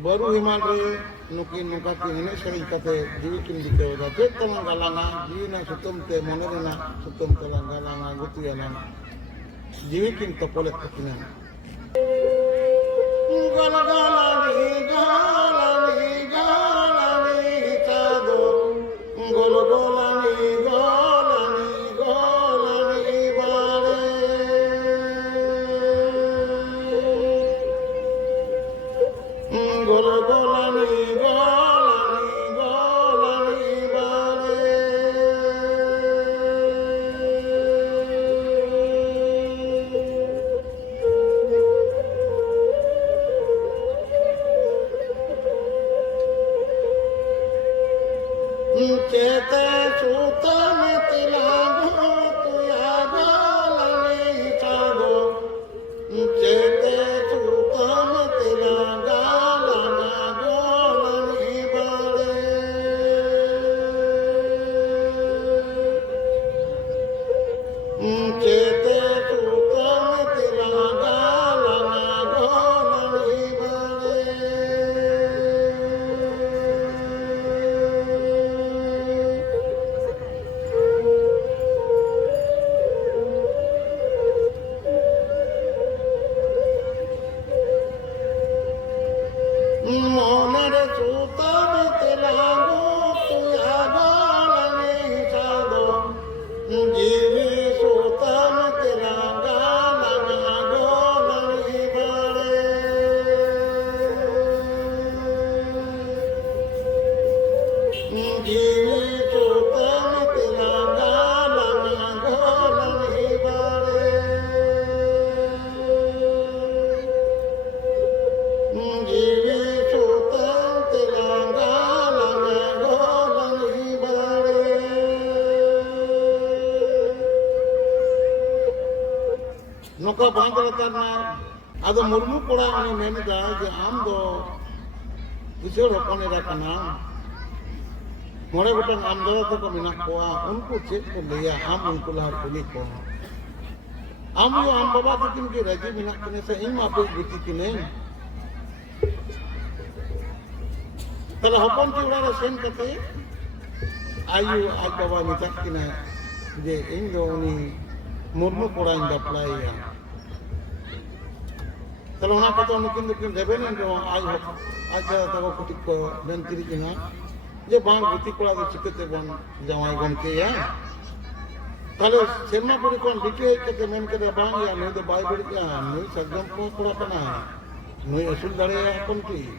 baru himadre nukin nukati ini sering kate dibikin di kewada cek telang galanga jina sutum te monerena sutum telang galanga gutu yana dibikin topolet kekinan galani cado golani bale golani bale Cete sutam tilago tuya galani cado Cete sutam tilaga lana golani bale Cete sutam tilaga lana golani bale Moner sutam tilago tuya galani cado Jiwi sutam tilaga lana golani bale Jiwi sutam tilaga lana golani bale Jiwi sutam tilaga lana golani bale Noka bandra karna ado murmu koda ani menida je am do kisor hoponera kana mole gotang am do to ko menak koa unku chet ko leya am unku la kuli ko am yo am baba tikin ki raji menak kene se ing ape guti kine tala hopon ki ura sen kate ayu aj baba mitak kina je ing do ni murmu koda ing daplaya kalau nak kata mungkin deben do aja tahu kutik ko dan kiri kina je bang kutik kola do cikete bon jawai gomke ya kalau serma puri kon dike kete men kete bang ya no do bai buri ya no sagam ko kola kana no asul dare ya kon ki